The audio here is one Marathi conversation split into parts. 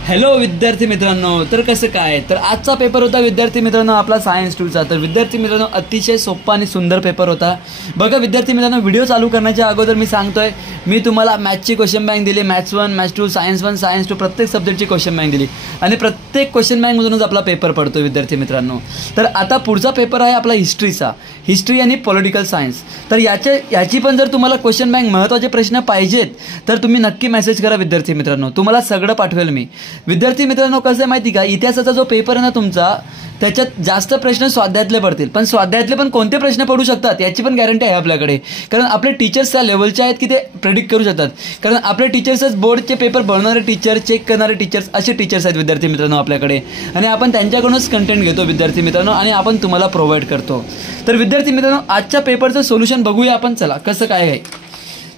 हॅलो विद्यार्थी मित्रांनो, तर कसं काय, तर आजचा पेपर होता विद्यार्थी मित्रांनो आपला सायन्स 2चा। तर विद्यार्थी मित्रांनो अतिशय सोपा आणि सुंदर पेपर होता। बघा विद्यार्थी मित्रांनो, व्हिडिओ चालू करण्याच्या अगोदर मी सांगतोय, मी तुम्हाला मॅथची क्वेश्चन बँक दिली, मॅथ्स 1, मॅथ्स 2, सायन्स 1, सायन्स 2 प्रत्येक सब्जेक्टची क्वेश्चन बँक दिली आणि प्रत्येक क्वेश्चन बँकमधूनच आपला पेपर पडतो विद्यार्थी मित्रांनो। तर आता पुढचा पेपर आहे आपला हिस्ट्रीचा, हिस्ट्री आणि पॉलिटिकल सायन्स। तर याची पण जर तुम्हाला क्वेश्चन बँक महत्त्वाचे प्रश्न पाहिजेत तर तुम्ही नक्की मेसेज करा विद्यार्थी मित्रांनो, तुम्हाला सगळं पाठवेल मी। विद्यार्थी मित्रांनो कसं आहे माहिती का, इतिहासाचा जो पेपर आहे ना तुमचा, त्याच्यात जास्त प्रश्न स्वाध्यायातले पडतील, पण स्वाध्यायातले पण कोणते प्रश्न पडू शकतात याची पण गॅरंटी आहे आपल्याकडे, कारण आपले टीचर्स त्या लेवलचे आहेत की ते प्रेडिक्ट करू शकतात। कारण आपले टीचर्सच बोर्डचे पेपर बनवणारे टीचर, चेक करणारे टीचर्स, असे टीचर्स आहेत विद्यार्थी मित्रांनो आपल्याकडे, आणि आपण त्यांच्याकडूनच कंटेंट घेतो विद्यार्थी मित्रांनो आणि आपण तुम्हाला प्रोव्हाइड करतो। तर विद्यार्थी मित्रांनो आजच्या पेपरचं सोल्युशन बघूया आपण, चला कसं काय आहे।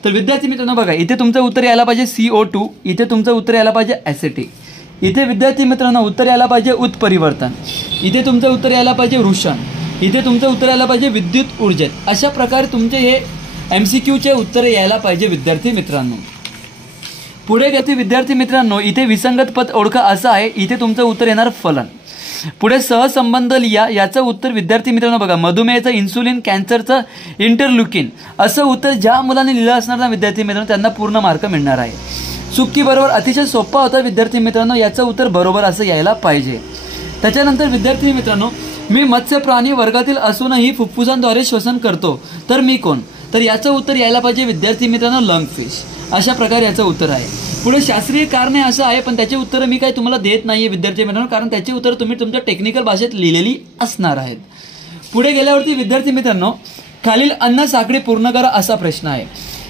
तर विद्यार्थी मित्रांनो बघा, इथे तुमचं उत्तर यायला पाहिजे CO2, इथे तुमचं उत्तर यायला पाहिजे ॲसिटिक, इथे विद्यार्थी मित्रांनो उत्तर यायला पाहिजे उत्परिवर्तन, इथे तुमचं उत्तर यायला पाहिजे वृषण, इथे तुमचं उत्तर यायला पाहिजे विद्युत ऊर्जेत। अशा प्रकारे तुमचे हे MCQचे उत्तर यायला पाहिजे विद्यार्थी मित्रांनो। पुढे घेते विद्यार्थी मित्रांनो, इथे विसंगत पद ओळखा असं आहे, इथे तुमचं उत्तर येणार फलन। पुढे सहसंबंध लिहा, याचं उत्तर विद्यार्थी मित्रांनो बघा, मधुमेहाचं, इन्सुलिन, कॅन्सरचं, इंटरल्युकिन, असं उत्तर ज्या मुलांनी लिहिलं असणार ना विद्यार्थी मित्रांनो त्यांना पूर्ण मार्क मिळणार आहे। चुकी बरोबर अतिशय सोपा होता विद्यार्थी मित्रांनो, याचं उत्तर बरोबर असं यायला पाहिजे। त्याच्यानंतर विद्यार्थी मित्रांनो, मी मत्स्य प्राणी वर्गातील असूनही फुफ्फुसांद्वारे श्वसन करतो, तर मी कोण, तर याचं उत्तर यायला पाहिजे विद्यार्थी मित्रांनो लंगफिश। अशा प्रकारे याचं उत्तर आहे। पुढे शास्त्रीय कारणे असं आहे, पण त्याची उत्तरं मी काही तुम्हाला देत नाहीये विद्यार्थी मित्रांनो, कारण त्याची उत्तरं तुम्ही तुमच्या टेक्निकल भाषेत लिहिलेली असणार आहेत। पुढे गेल्यावरती विद्यार्थी मित्रांनो, खालील अन्न साखळी पूर्ण करा असा प्रश्न आहे,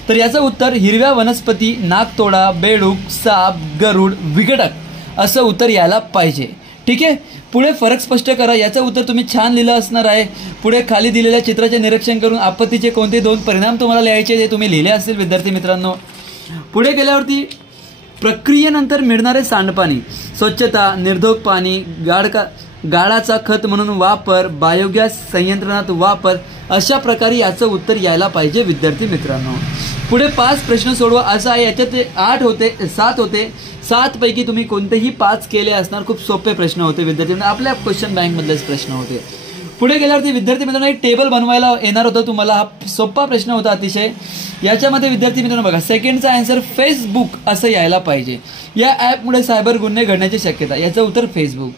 तर याचं उत्तर हिरव्या वनस्पती, नागतोडा, बेडूक, साप, गरुड, विघटक असं उत्तर यायला पाहिजे। ठीक आहे, पुढे फरक स्पष्ट करा, याचं उत्तर तुम्ही छान लिहिलं असणार आहे। पुढे खाली दिलेल्या चित्राचे निरीक्षण करून आपत्तीचे कोणते 2 परिणाम तुम्हाला लिहायचे ते तुम्ही लिहिले असतील विद्यार्थी मित्रांनो। पुढे गेल्यावरती प्रक्रियेनंतर मिळणारे सांडपाणी, स्वच्छता, निर्धोक पाणी, गाळाचा खत म्हणून वापर, बायोगॅस संयंत्रणात वापर, अशा प्रकारे याचं उत्तर यायला पाहिजे विद्यार्थी मित्रांनो। पुढे 5 प्रश्न सोडवा असं आहे, याच्यात 8 होते, 7 होते, 7 पैकी तुम्ही कोणतेही 5 केले असणार। खूप सोपे प्रश्न होते विद्यार्थी, आपल्या क्वेश्चन बँकमधलेच प्रश्न होते। पुढे गेल्यावरती विद्यार्थी मित्रांनो एक टेबल बनवायला येणार होतं तुम्हाला, हा सोपा प्रश्न होता अतिशय। याच्यामध्ये विद्यार्थी मित्रांनो बघा, सेकंडचा आन्सर फेसबुक असं यायला पाहिजे। या ॲपमुळे सायबर गुन्हे घडण्याची शक्यता, याचं उत्तर फेसबुक।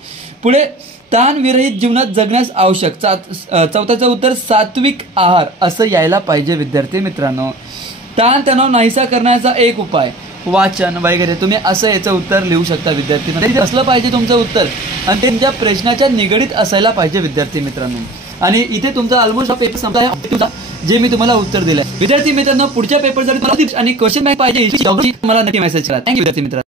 पुढे ताणविरहित जीवनात जगण्यास आवश्यक, चौथ्याचं उत्तर सात्विक आहार असं यायला पाहिजे विद्यार्थी मित्रांनो। ताणतणाव नाहीसा करण्याचा एक उपाय, वाचन वगैरे, तुम्ही असं याचं उत्तर लिहू शकता विद्यार्थी मित्रांनो। असलं पाहिजे तुमचं उत्तर आणि ते तुमच्या प्रश्नाच्या निगडीत असायला पाहिजे विद्यार्थी मित्रांनो। आणि इथे तुमचा ऑलमोस्ट हा पेपर संपला आहे, जे मी तुम्हाला उत्तर दिलं विद्यार्थी मित्रांनो। पुढच्या पेपर जर तुम्हाला आणि क्वेश्चन बँक पाहिजे मला नक्की मेसेज करा। थँक्यू विद्यार्थी मित्रांनो।